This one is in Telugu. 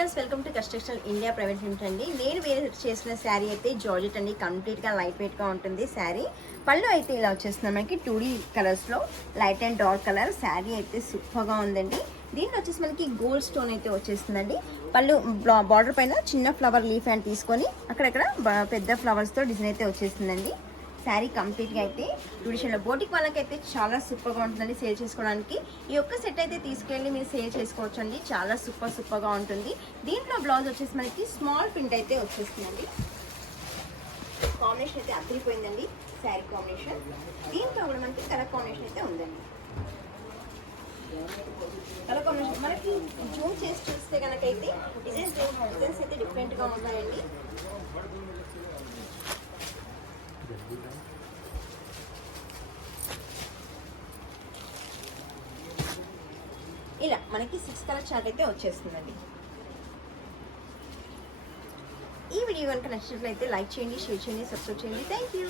Viewers, welcome to construction India private limited అండి. నేను వేరే చేసిన శారీ అయితే జార్జెట్ అండి. కంప్లీట్గా లైట్ వెయిట్గా ఉంటుంది శారీ. పళ్ళు అయితే ఇలా వచ్చేస్తుంది మనకి 2D కలర్స్లో light and dark colour. Sari అయితే సూపర్గా ఉందండి. దీంట్లో వచ్చేసి మనకి గోల్డ్ స్టోన్ అయితే వచ్చేస్తుందండి. పళ్ళు బార్డర్ పైన చిన్న ఫ్లవర్ లీఫ్ అని తీసుకొని అక్కడక్కడ పెద్ద ఫ్లవర్స్తో డిజైన్ అయితే వచ్చేస్తుందండి. శారీ కంప్లీట్గా అయితే ట్రెడిషనల్ బోటిక్ వాళ్ళకైతే చాలా సూపర్గా ఉంటుందండి సేల్ చేసుకోవడానికి. ఈ ఒక్క సెట్ అయితే తీసుకెళ్ళి మీరు సేల్ చేసుకోవచ్చు అండి. చాలా సూపర్గా ఉంటుంది. దీంట్లో బ్లౌజ్ వచ్చేసి మనకి స్మాల్ ప్రింట్ అయితే వచ్చేస్తుందండి. కాంబినేషన్ అయితే అదిరిపోయిందండి శారీ కాంబినేషన్. దీంట్లో కూడా మనకి కలర్ కాంబినేషన్ అయితే ఉందండి. కలర్ కాంబినేషన్ మనకి జూమ్ చేసి చూస్తే కనుక అయితే డిజైన్స్ అయితే డిఫరెంట్గా ఉంటాయండి. ఇలా మనకి 6 కలర్ చార్ట్ అయితే వచ్చేస్తుందండి. ఈ వీడియో కనుక నచ్చినట్లయితే లైక్ చేయండి, షేర్ చేయండి, సబ్స్క్రైబ్ చేయండి. Thank you.